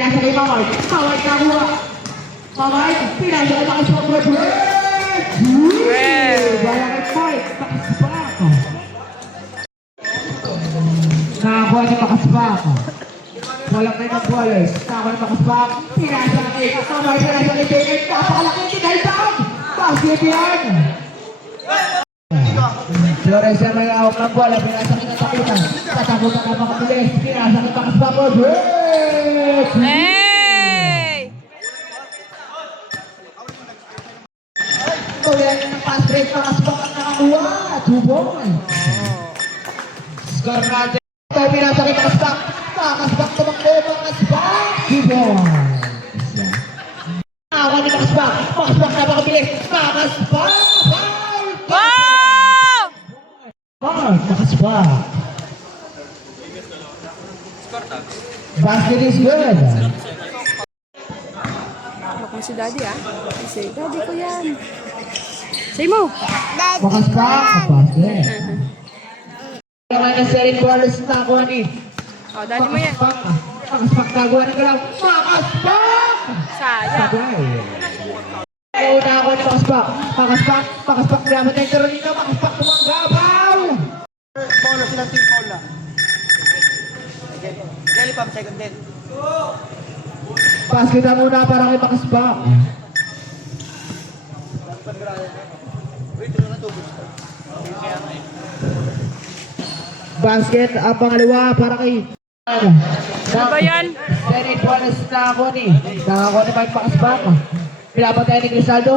Pinasa kay Mamay. Mamay kakuha. Mamay, pinasa kay Pakaspak. Wala kay Fight. Pakaspak. Nakakuha ni Pakaspak. Walang kayo mag-wallers. Nakakuha ni Pakaspak. Pinasa kay Mamay. Pinasa kay David. Napakalaki kinalbag. Basket yan. Flores yan may awak ng bola. Pinasa kay Katakutan. Katakutan na makabilis. Pinasa kay Pakaspak. Hey! Tuloy ng pass break. Pakaspak ang nakakuha. 2 ball. Score natin. Ito pinasa kay Pakaspak. Pakaspak tumakbo. Pakaspak. 2 ball. Nakakuha ni Pakaspak. Pakaspak na makabilis. Pakaspak. Wow! Pakaspak. Basket is good. Mukhang si Daddy Say, Daddy ko yan. Say mo. Pakaspak. Basket. Naman na Serin Wallace na kuha ni. Oh, Daddy mo yan. Pakaspak na kuha ni Galaw. Pakaspak! Sayang. Oo, nakakuha ni Pakaspak. Pakaspak naman na yung Carolina. Pakaspak tumanggabaw. Paula silang team Paula. Jelly Pump second din. Basket na muna para kay Pakaspak. Basket ang pangalawa para kay Ano ba yan? Serin Wallace na kuha ni. Nakakuha ni Mike Pakaspak. Pinapatay ni Grisaldo.